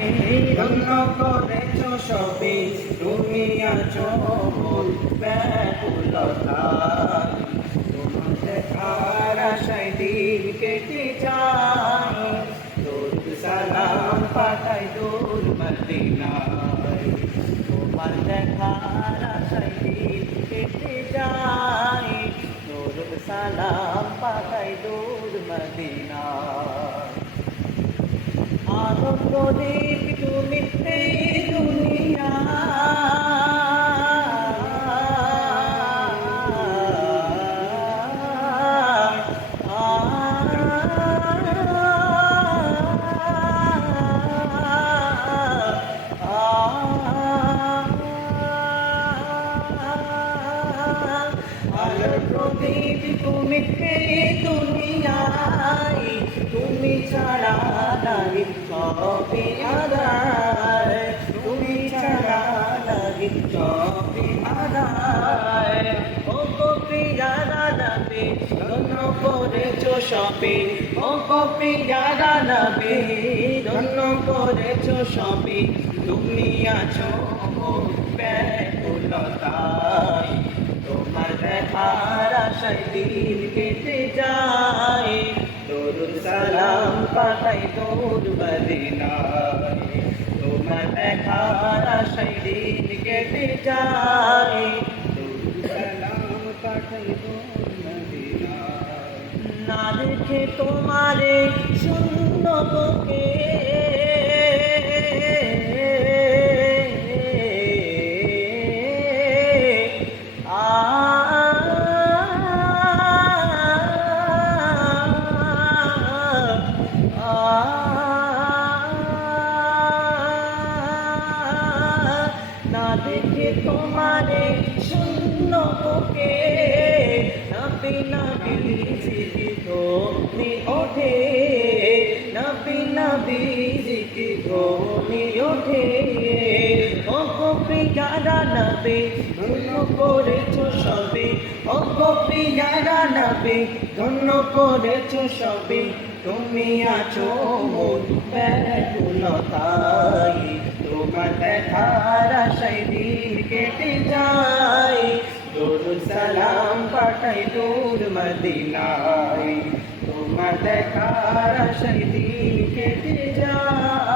ধন্য করেছ সবে তুমি আছো মোর ব্যাকুলতায় তোমার দেখার আশায় দিন কেটে যায় তোর সালাম পাঠাই দূর মদিনায় তোমার দেখার আশায় দিন কেটে যায় তোর সালাম পাঠাই দূর মদিনায় আনন্দ দেব তুমি এই দুনিয়া প্রদীপ তুমি এই দুনিয়ায় তুমি ছাড়া নাই সবে আধার তুমি ছাড়া নাই সবে আধার ও গোপিয়ারা নবী ধন্য করেছ সবে ও গোপিয়ারা নবী ধন্য করেছ সবে তুমি আছো ব্যাকুলতায় তোমার দেখার আশায় দিন কেটে যায় দরুদ সালাম পাঠাই দূর মদিনায় তোমার দেখার আশায় দিন কেটে যায় দরুদ সালাম পাঠাই দূর মদিনায় না দেখে তোমারে শূন্য বুকে না দেখে তোমারে শূন্য বুকে নবী নবী জিগি ওঠে নবী নবী জিগি ওঠে ও গোপিয়ারা নবী ধন্য করেছ সবে ও গোপিয়ারা নবী ধন্য করেছ সবে তুমি আছো মোর ব্যাকুলতায় তোমার দেখার আশায় দিন কেটে যায় দরুদ সালাম পাঠাই দূর মদিনায় তোমার দেখার আশায় দিন কেটে যায়।